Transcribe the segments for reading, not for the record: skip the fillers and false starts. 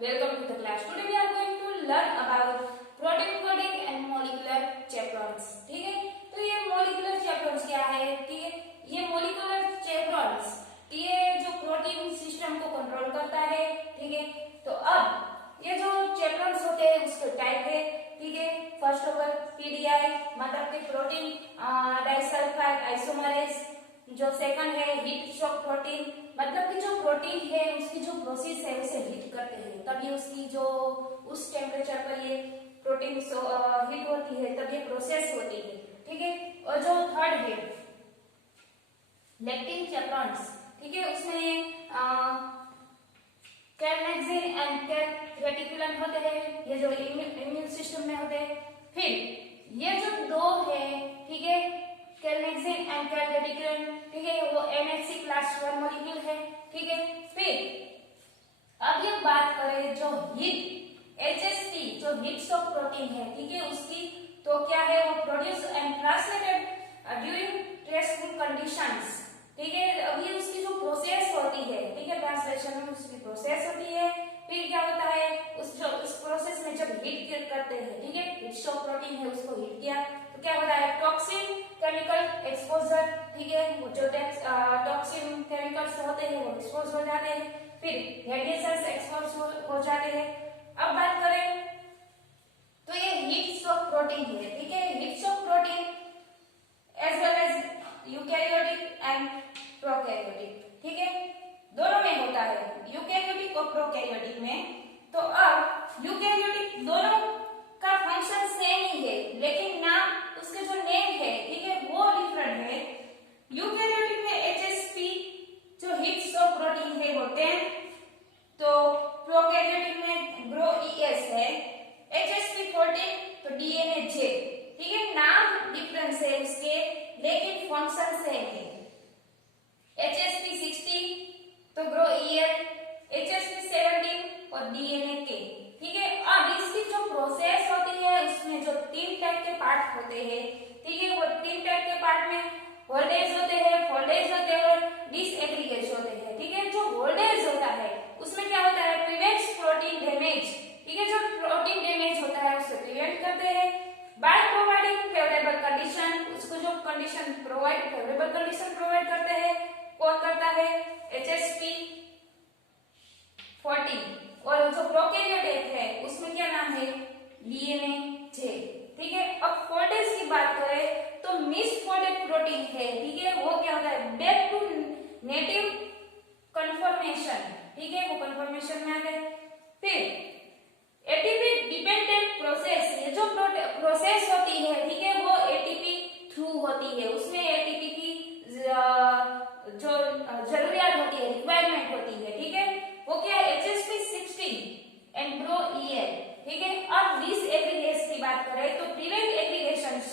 welcome to the class. Today we are going to learn about protein coding and molecular chaperones. ठीक है, तो ये molecular chaperones क्या है? ठीक है, ये molecular chaperones ये जो प्रोटीन सिस्टम को कंट्रोल करता है. ठीक है, तो अब ये जो chaperones होते हैं उसके टाइप है. ठीक है, फर्स्ट ऑफ ऑल पीडीआई मतलब कि प्रोटीन डाइसल्फाइड आइसोमरेज. जो सेकंड है हीट शॉक प्रोटीन मतलब कि जो प्रोटीन है उसकी जो प्रोसेस है उसे हीट करते हैं तभी उसकी जो उस टेम्परेचर पर ये प्रोटीन हीट होती है तब ये प्रोसेस होती है. ठीक है, और जो थर्ड है लेक्टिन चेपरॉन्स. ठीक है, उसमें कैलनेक्सिन एंड रेटिकुलन होते हैं, ये जो इम्यून सिस्टम में होते हैं. फिर ये जो दो है, ठीक है, कैलनेक्सिन एंड रेटिकुलन, ठीक है, वो NH3 क्लास 1 मॉलिक्यूल है. ठीक है, फिर अब ये बात करें जो हीट HSP जो हीट शॉक प्रोटीन है. ठीक है, उसकी तो क्या है वो produce and translated during stressful conditions. ठीक है, अभी उसकी जो प्रोसेस होती है, ठीक है, ट्रांसलेशन में उसकी प्रोसेस होती है. फिर क्या होता है उस प्रोसेस में जब हीट करते हैं, ठीक है, हीट शॉक प्रोटीन है उसको हीट किया तो क्या होता है टॉक्सिन केमिकल एक्सपोजर. ठीक है, वो जो टॉक्सिन केमिकल्स होते हैं वो एक्सपोज हो जाते हैं. फिर रेडिएशन एक्सपोज हो जाते हैं. अब बात करें तो ये हीट शॉक प्रोटीन है. ठीक है, heat shock protein as well as eukaryotic and prokaryotic. ठीक है, दोनों में होता है, यूकैरियोटिक और प्रोकैरियोटिक में. तो अब यूकैरियोटिक दोनों का फंक्शन सेम ही है लेकिन नाम उसके जो नेम है, ठीक है, वो डिफरेंट है. यूकैरियोटिक में HSP जो हीट शॉक प्रोटीन है वो 10, तो प्रोकैरियोटिक में GRO-ES है. HSP 14 तो DNA J. ठीक है, नाम डिफरेंस है उसके लेकिन फंक्शन सेम है. HSP 60 तो GRO-EL, HSP 17 और DNA K. ठीक है, अब इसकी जो प्रोसेस होती है उसमें जो तीन टाइप के पार्ट होते हैं. ठीक है, वो तीन टाइप के पार्ट में होल्डेज होते हैं, फोल्डेज होते हैं और डिसएग्रीगेज होते हैं. ठीक है, जो होल्डेज होता है उसमें क्या होता है प्रिवेंट्स प्रोटीन डैमेज. ठीक है, जो प्रोटीन डैमेज होता है उसे प्रिवेंट करते हैं बाय प्रोवाइडिंग फेवरेबल कंडीशन. उसको जो कंडीशन फेवरेबल कंडीशन प्रोवाइड करते हैं कौन करता है HSP 14. और जो प्रोकैरियोटिक है उसमें क्या नाम है DNA J. ठीक है, अब फोल्डेज की बात करें तो मिसफोल्डेड प्रोटीन है. ठीक है, वो क्या होता है बैक टू नेटिव कन्फर्मेशन. ठीक है, वो कन्फर्मेशन में आ गए. फिर एटीपी डिपेंडेंट प्रोसेस, ये जो प्रोसेस होती है, ठीक है, वो एटीपी थ्रू होती है. उसमें एटीपी की जो जरूरियात होती है, रिक्वायरमेंट होती है. ठीक है, वो क्या है HSP 16 एंड GRO-EL. ठीक है, अब डिसएग्रीगेशन की बात करें तो प्रिवेंट एग्रीगेशंस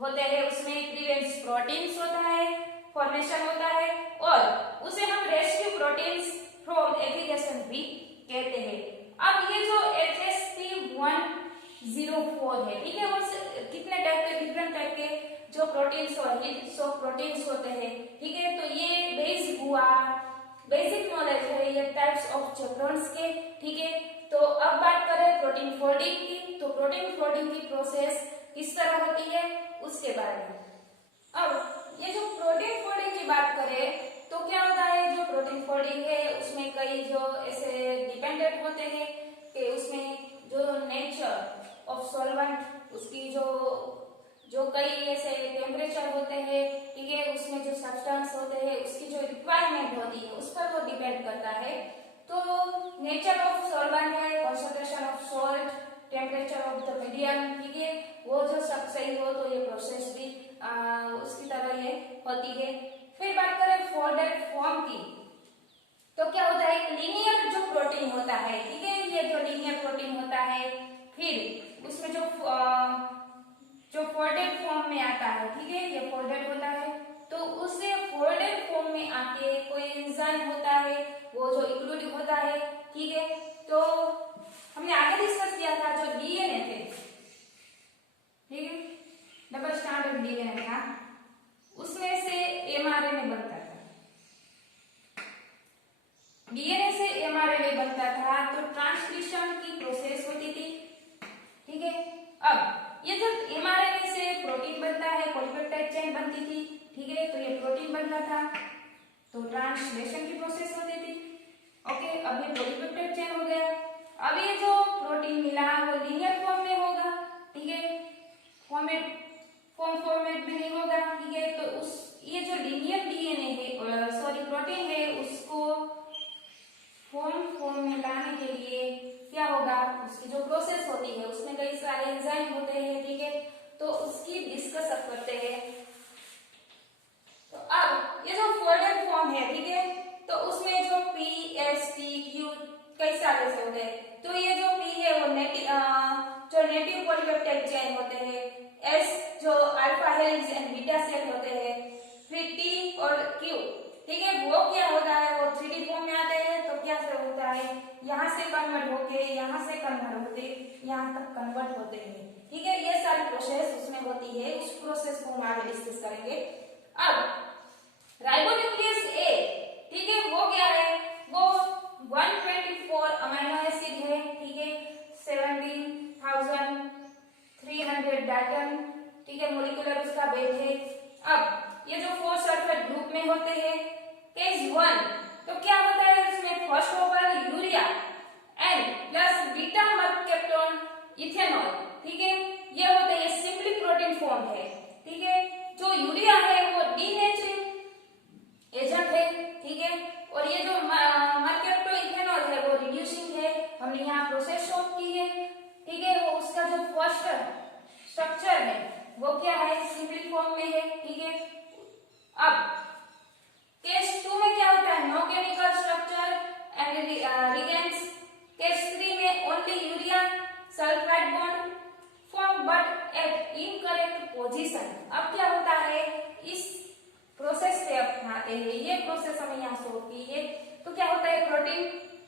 होते हैं. उसमें प्रिवेंट्स प्रोटीन्स होता है, फॉर्मेशन होता है और उसे हम रेस्क्यू प्रोटीन्स फ्रॉम एग्रीगेशन भी कहते हैं. अब ये जो HSP 104 है, ठीक है, वो कितने टाइप के डिफरेंट टाइप के जो प्रोटीन्स और हीट शॉक प्रोटीन्स होते हैं. ठीक है, तो ये बेसिक हुआ, बेसिक नॉलेज है ये टाइप्स ऑफ चेपरॉन्स के. ठीक है, तो अब बात करें प्रोटीन फोल्डिंग की, तो प्रोटीन फोल्डिंग की प्रोसेस किस तरह होती है उसके बारे में. अब ये जो प्रोटीन फोल्डिंग की बात करें तो क्या होता है जो प्रोटीन फोल्डिंग है उसमें कई जो ऐसे डिपेंडेंट होते हैं कि उसमें जो नेचर ऑफ सॉल्वेंट उसकी जो कई ऐसे टेम्परेचर होते हैं. ठीक है, उसमें जो सब्सटेंस होते हैं उसकी जो रिक्वायरमेंट होती है उस पर वो डिपेंड करता है. तो नेचर ऑफ सॉल्वेंट है concentration of salt, temperature of the medium. ठीक है, वो जो सब सही हो तो ये प्रोसेस भी उसकी तरह ये होती है. फिर बात करें फोल्डेड फॉर्म की तो क्या होता है एक लीनियर जो प्रोटीन होता है. ठीक है, ये जो लीनियर प्रोटीन होता है फिर उसमें जो फोल्डेड फॉर्म में आता है. ठीक है, ये फोल्डेड होता है तो उससे फोल्डेड फॉर्म में आके कोई एंजाइम होता है वो जो इंक्लूड होता है. ठीक है, तो हमने आगे डिस्कस किया था जो DNA थे. ठीक है, डबल स्ट्रैंडेड DNA था, उसमें से mRNA बनता था. DNA से mRNA बनता था तो ट्रांस ट्रांसक्रिप्शन की प्रोसेस होती थी, ठीक है। अब ये जब एमआरएनए से प्रोटीन बनता है, पॉलीपेप्टाइड चेन बनती थी, ठीक है, तो ये प्रोटीन बन रहा था, तो ट्रांसलेशन की प्रोसेस होती थी, ओके। अब ये पॉलीपेप्टाइड चेन हो गया। अब ये जो प्रोटीन मिला वो लीनियर फॉर्म में होगा, ठीक है, फॉर्मेट में नहीं होगा, ठीक है। तो उस ये जो लीनियर डीएनए है, सॉरी प्रोटीन है, उसको फॉर्म में लाने के लिए क्या होगा, उसकी जो प्रोसेस होती है उसमें कई सारे एंजाइम होते हैं, ठीक है। तो उसकी डिस्कस अब करते हैं। तो अब ये जो फोल्डेड फॉर्म है, ठीक है, तो उसमें जो पी एस टी क्यू कई सारे से होते हैं। तो ये जो पी है वो नेटिव पॉलीपेप्टाइड चेन होते हैं, एस जो alpha helix and beta shell होते हैं, फिर टी और क्यू, ठीक है, वो क्या होता है, वो 3D फॉर्म में आते हैं। तो क्या से होता है, यहाँ से कन्वर्ट होके यहाँ से कन्वर्ट होते यहाँ तक कन्वर्ट होते हैं, ठीक है। ये सारी प्रोसेस उसमें होती है, उस प्रोसेस को हम आगे डिस्कस करेंगे। अब राइबोन्यूक्लियस ए, ठीक है, वो क्या है, वो 124 अमीनो एसिड है, ठीक है, 17,300 डाल्टन, ठीक है, मोलिकुलर उसका वेट है। अब ये जो 4 सल्फेट ग्रुप में होते हैं, केस 1, तो क्या होता है इसमें, फर्स्ट होगा urea and plus beta mercaptoethanol, ठीक है, ये होते हैं सिंपली प्रोटीन फॉर्म है, ठीक है। जो यूरिया है वो डीनेचरिंग एजेंट है, ठीक है, और ये जो मर्केप्टो इथेनॉल है वो रिड्यूसिंग है, हमने यहाँ प्रोसेस शो की है, ठीक है। वो उसका जो फर्स्ट स्ट्रक्चर है वो क्या है, सिंपली फॉर्म में है, ठीक है। अब केस 2 में क्या होता है, no chemical structure and reagents. Case 3 में only urea sulphide bond form but at incorrect position. अब क्या होता है, इस प्रोसेस से अपनाते हैं, ये प्रोसेस हमें यहाँ शो की है। तो क्या होता है, प्रोटीन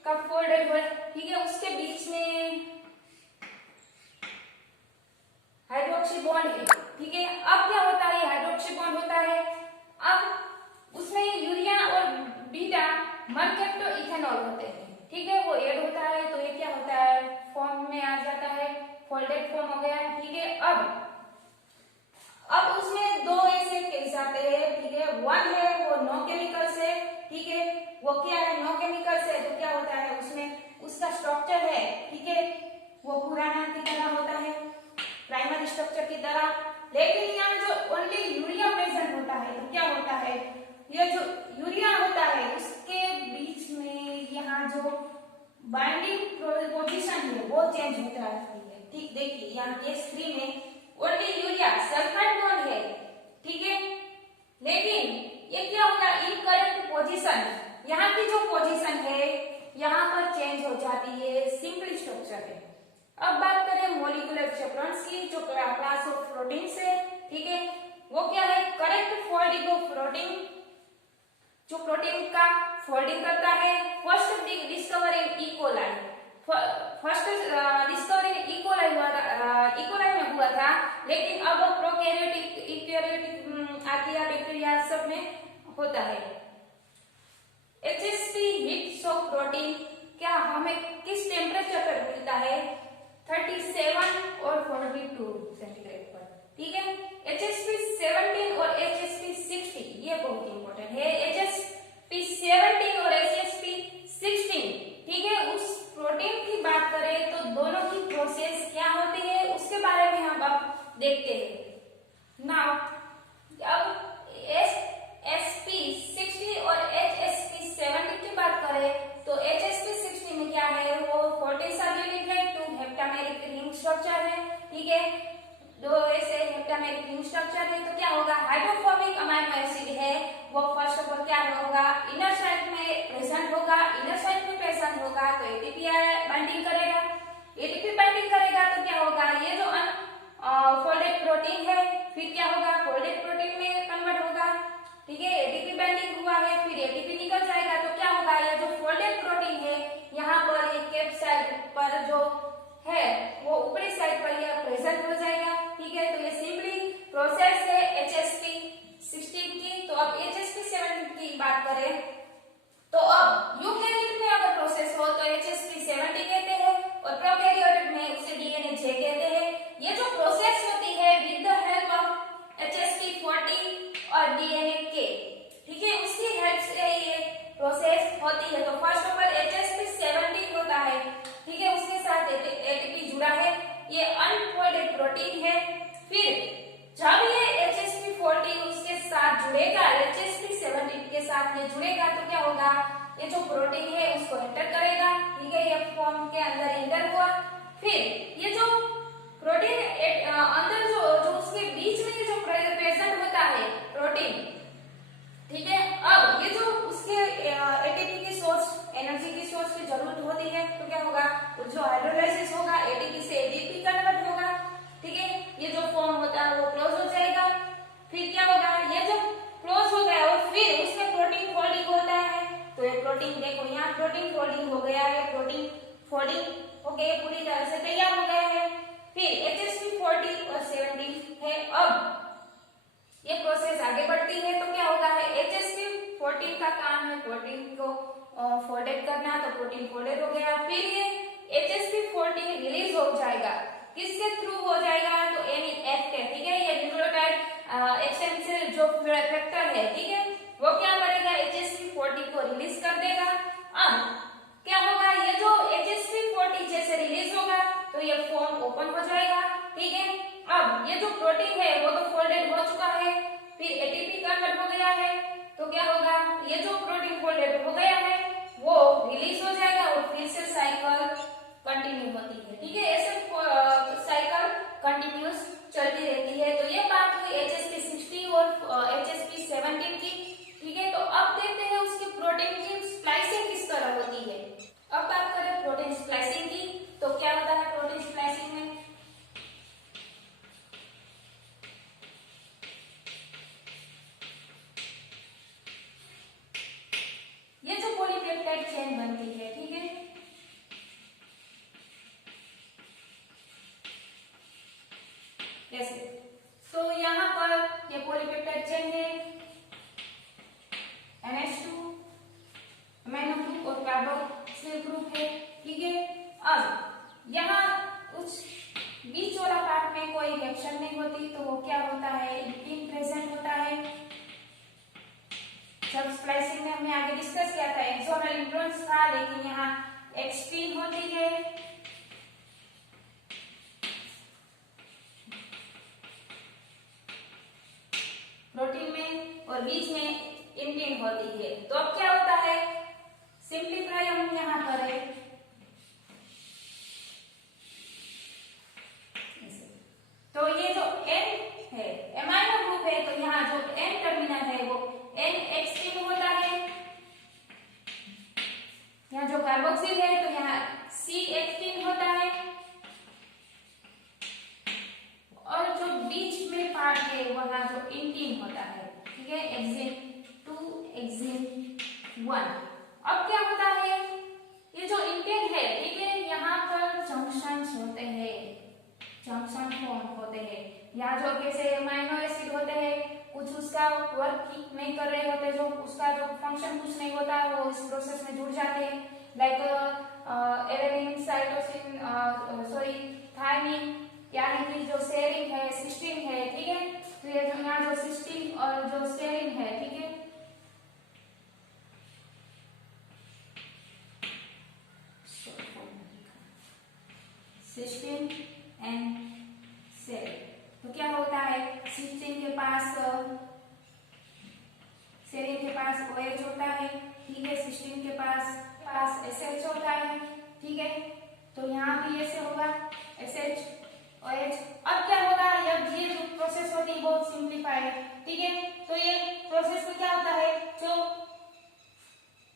का फोल्डेड है, ठीक है, उसके बीच में हाइड्रोक्सी बॉन्ड है, ठीक है। अब क्या होता है, हाइड्रोक्सी बॉन्ड होता है, अब उसमें यूरिया और बीटा मर्केप्टो इथेनॉल होते हैं, ठीक है, वो ऐड होता है, तो ये क्या होता है, फॉर्म में आ जाता है, फोल्डेड फॉर्म हो गया, ठीक है। अब उसमें दो ऐसे केस आते हैं, ठीक है, वन है वो नो केमिकल से, ठीक है, वो क्या है, नो केमिकल से, तो क्या होता है उसमें उसका स्ट्रक्चर है, ठीक है, वो पुराना की तरह होता है, प्राइमरी स्ट्रक्चर की तरह। लेकिन यहाँ जो ओनली यूरिया प्रेजेंट होता है, तो क्या होता है, ये जो यूरिया होता है उसके बीच में यहाँ जो बाइंडिंग पोजीशन है वो चेंज होता है, ठीक, देखिए यहाँ केस 3 में ओनली यूरिया सल्फाइड बॉन्ड है, ठीक है, लेकिन ये क्या होगा, इनकरेक्ट पोजीशन, यहाँ की जो पोजीशन है यहाँ पर चेंज हो जाती है, सिंपल स्ट्रक्चर है। अब बात करें मोलिकुलर चैप्टर्स की, जो क्लास ऑफ प्रोटीन है, ठीक है, वो क्या है, करेक्ट फोल्डिंग ऑफ प्रोटीन, जो प्रोटीन का फोल्डिंग करता है। First discover in E coli, first discovery E coli में हुआ था, लेकिन अब प्रोकैरियोटिक, यूकैरियोटिक, आर्किया, बैक्टीरिया सब में होता है। एचएसपी हीट शॉक प्रोटीन क्या हमें किस टेम्परेचर पर मिलता है, 37 और 42 सेंटीग्रेड पर, ठीक है। HSP 17 और HSP 60 ये बहुत इंपॉर्टेंट है, HSP 17 और HSP 16, ठीक है। उस प्रोटीन की बात करें तो दोनों की प्रोसेस क्या होती है उसके बारे में हम अब देखते हैं। नाउ अब HSP 60 और HSP 70 की बात करें तो HSP 60 में क्या है, वो 40 सब यूनिट है, 2 हेप्टामेरिक रिंग स्ट्रक्चर है, ठीक है, दो ऐसे हेप्टामेरिक रिंग स्ट्रक्चर है। तो क्या होगा, हाइड्रोफोबिक अमीनो एसिड है, वो फर्स्ट ऑफ ऑल क्या होगा, इनर साइड में प्रेजेंट होगा, इनर साइड में प्रेजेंट होगा तो एटीपी बाइंडिंग करेगा, एटीपी बाइंडिंग करेगा तो क्या होगा, ये जो फोल्डेड प्रोटीन है फिर क्या होगा, फोल्डेड प्रोटीन में कन्वर्ट होगा, ठीक है, एटीपी बाइंडिंग हुआ है, फिर एटीपी निकल जाएगा तो क्या होगा, ये जो फोल्डेड प्रोटीन है यहाँ पर ये कैप साइड पर जो है वो ऊपरी साइड पर ये प्रेजेंट हो जाएगा, ठीक है। तो ये सिंपली प्रोसेस है HSP 16 की। तो अब HSP 17 की बात करें तो अब यूकैरियोट में अगर प्रोसेस हो तो HSP 70 कहते हैं, फिर ये जो प्रोटीन अंदर जो जो उसके बीच में ये जो प्रेजेंट होता है प्रोटीन, ठीक है। अब ये जो उसके एटीपी की सोर्स, एनर्जी की सोर्स की जरूरत होती है, तो क्या होगा, तो जो हाइड्रोलाइसिस होगा एटीपी से एडीपी कन्वर्ट होगा, ठीक है। ये जो फॉर्म होता है वो क्लोज हो जाएगा। फिर क्या होगा, ये जब क्लोज हो गया और फिर उसमें प्रोटीन फोल्डिंग होता है, तो ये प्रोटीन देखो यहाँ प्रोटीन फोल्डिंग हो गया है, प्रोटीन फोल्डिंग हो गया पूरी तरह से तैयार हो गया है। फिर HSP40 और 17 है। अब ये प्रोसेस आगे बढ़ती है तो क्या होगा है, HSP14 का काम है प्रोटीन को फोल्डेड करना, तो प्रोटीन फोल्डेड हो गया। फिर ये HSP14 रिलीज हो जाएगा, किसके थ्रू हो जाएगा, तो NEFT है, ठीक है। ये न्यूक्लियोटाइड एक्सचेंज जो फैक्टर है, ठीक है, वो क्या करेगा, HSP40 को रिलीज कर देगा। अब क्या होगा, ये जो HSP40 जैसे रिलीज होगा तो ये फॉर्म ओपन हो जाएगा, ठीक है। अब ये जो प्रोटीन है वो तो फोल्डेड हो चुका है, फिर एटीपी कन्वर्ट हो गया है, तो क्या होगा, ये जो प्रोटीन फोल्डेड हो गया है वो रिलीज हो जाएगा और फिर से साइकिल कंटिन्यू होती है, ठीक है। ऐसे साइकिल कंटिन्यूस चलती रहती है। तो ये बात हुई HSP16 और HSP17 की, ठीक है। तो अब देखते हैं उसकी प्रोटीन की स्प्लाइसिंग किस तरह होती है। अब बात करें प्रोटीन स्प्लाइसिंग की, तो क्या होता है प्रोटीन स्प्लाइसिंग में, ये जो पॉलीपेप्टाइड चेन बनती है, ठीक है, कैसे, तो यहाँ पर ये पॉलीपेप्टाइड चेन है, NH2 अमीनो ग्रुप और कार्बोक्सिल ग्रुप है, ठीक है। अब यहाँ उस बीच वाला पार्ट में कोई रिएक्शन नहीं होती, तो वो क्या होता है, इनप्रेजेंट होता है। जब स्प्लाइसिंग में हमने आगे डिस्कस किया था एक्सोनल इंट्रॉन्स था, लेकिन यहाँ एक्सट्रीम होती है, प्रोटीन में, और बीच में इंटीन होती है। तो अब क्या होता है, सिंप्लीफाई हम यहाँ करें, तो ये जो N है एमाइनो ग्रुप है, तो यहाँ जो N टर्मिनल है वो N एक्सट्रीम होता है, यहाँ जो कार्बोक्सिल है तो यहाँ C एक्सट्रीम होता है, और जो बीच में पार्ट है वहां जो इंटीन होता है, ठीक है, एक्सिन 2 एक्सिन 1। अब क्या होता है, ये जो इंटीन है, ठीक है, यहाँ पर जंक्शंस होते हैं, जंक्शन फॉर्म होते हैं। यहाँ जो कैसे अमीनो एसिड होते हैं, कुछ उसका वर्क नहीं कर रहे होते, जो उसका जो फंक्शन कुछ नहीं होता, वो इस प्रोसेस में जुड़ जाते हैं, like adenine, cytosine, sorry thymine, यानी कि जो सेरिन है, सिस्टीन है, ठीक है। तो ये जो यहाँ जो सिस्टीन और जो सेरिन है, ठीक है, सिस्टीन एंड सेरिन, तो क्या होता है, सिस्टीन के पास सेरिन के पास OH होता है, ठीक है, सिस्टीन के पास SH होता है, ठीक है। तो यहाँ भी ऐसे होगा SH OH। अब क्या होगा, ये जो प्रोसेस होती है बहुत सिंप्लीफाइड, ठीक है। तो ये प्रोसेस में क्या होता है, जो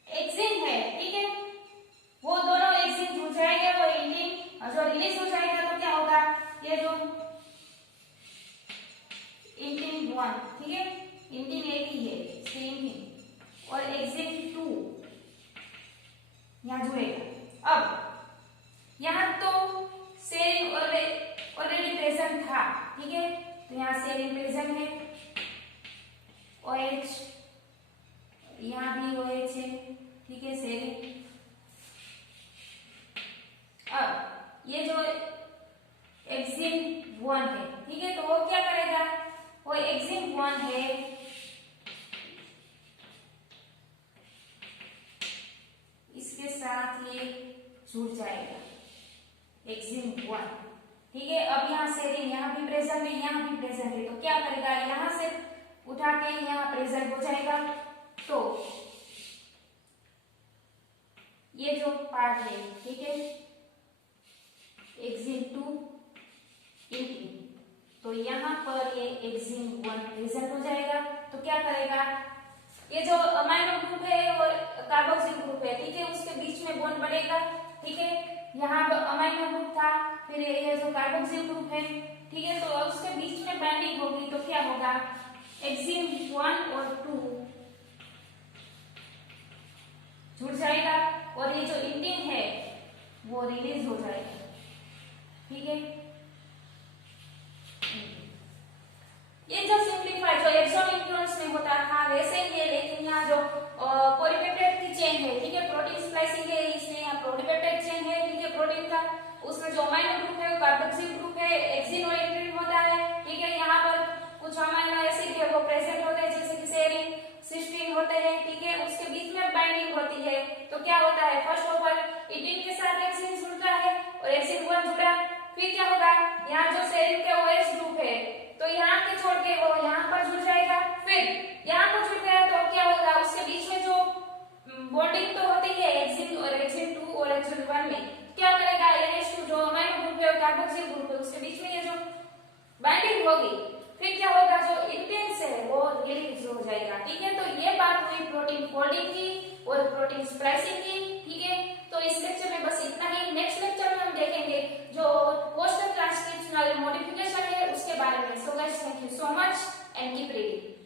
एक्सिन है, ठीक है, वो दोनों एक्सिन जुड़ जाएंगे, वो इंटीन जो रिलीज हो जाएगा, तो क्या होगा, ये जो इंटीन 1, ठीक है, इंटीन एक ही है, सेम ही, और एक्सिन 2 यहाँ जुड़ेगा। अब यहाँ तो सेरिन ऑलरेडी प्रेजेंट था, ठीक है, तो यहाँ सेरिन प्रेजेंट है, OH, यहाँ भी OH है, ठीक है, सेरिन। अब ये जो एक्सिन 1 है, ठीक है, तो वो क्या करेगा, वो एक्सिन 1 है, इसके साथ ये जुड़ जाएगा एक्सिन 1, ठीक है। अब यहाँ सेरिन यहाँ भी प्रेजेंट है, यहाँ भी प्रेजेंट है, तो क्या करेगा, यहाँ से उठा के यहाँ प्रेजेंट हो जाएगा। तो ये जो पार्ट है, ठीक है, एक्सिन 2 इंटीन। तो यहाँ पर ये एक्सिन 1 प्रेजेंट हो जाएगा। तो क्या करेगा, ये जो अमाइनो ग्रुप है और कार्बोक्सिल ग्रुप है, ठीक है, उसके बीच में बॉन्ड बनेगा। ठीक है, यहाँ पर अमाइनो ग्रुप था, फिर ये जो कार्बोक्सिल ग्रुप है, ठीक है, तो उसके बीच में बाइंडिंग होगी। तो क्या होगा, एक्सिन 1 और 2 जुड़ जाएगा और ये जो इंटीन है वो रिलीज हो जाएगा। ठीक है, ये जो सिंप्लीफाई जो एक्सॉन इन्फ्लुएंस में होता था वैसे ही है, लेकिन यहाँ जो पॉलीपेप्टाइड की चेन है, ठीक है, प्रोटीन स्प्लाइसिंग है, इसमें यहाँ पॉलीपेप्टाइड चेन है, ठीक है, प्रोटीन का, उसमें जो अमाइनो ग्रुप है वो कार्बोक्सिल ग्रुप है, एक्सिन और इंटीन होता है। ठीक है, यहाँ पर कुछ अमाइनो एसिड है वो प्रेजेंट होते हैं, जैसे कि सेरीन, सिस्टीन होते हैं। ठीक है, उसके बीच में बाइंडिंग होती है। तो क्या होता है, फर्स्ट ऑफ ऑल इंटीन के साथ एक्सिन जुड़ता है और एक्सिन 1 जुड़ा, फिर क्या होगा, यहाँ जो सेरीन के OH ग्रुप है तो यहाँ के छोड़ के वो यहाँ पर जुड़ जाएगा, फिर यहाँ पर जुड़ गया तो क्या होगा, उसके बीच में जो बॉन्डिंग तो होती है एक्सिन और एक्सिन 2 और एक्सिन 1 में, क्या करेगा, NH2 जो अमाइनो ग्रुप है और कार्बोक्सिल ग्रुप है उसके बीच में ये जो बाइंडिंग होगी, फिर क्या होगा, जो इंटेंस है वो रिलीज हो जाएगा। ठीक है, तो ये बात हुई प्रोटीन फोल्डिंग की और प्रोटीन स्प्लाइसिंग की। ठीक है, तो इस लेक्चर में बस इतना ही। नेक्स्ट लेक्चर में हम देखेंगे जो पोस्टर ट्रांसक्रिप्शनल मॉडिफिकेशन है उसके बारे में। So guys, thank you so much and keep reading.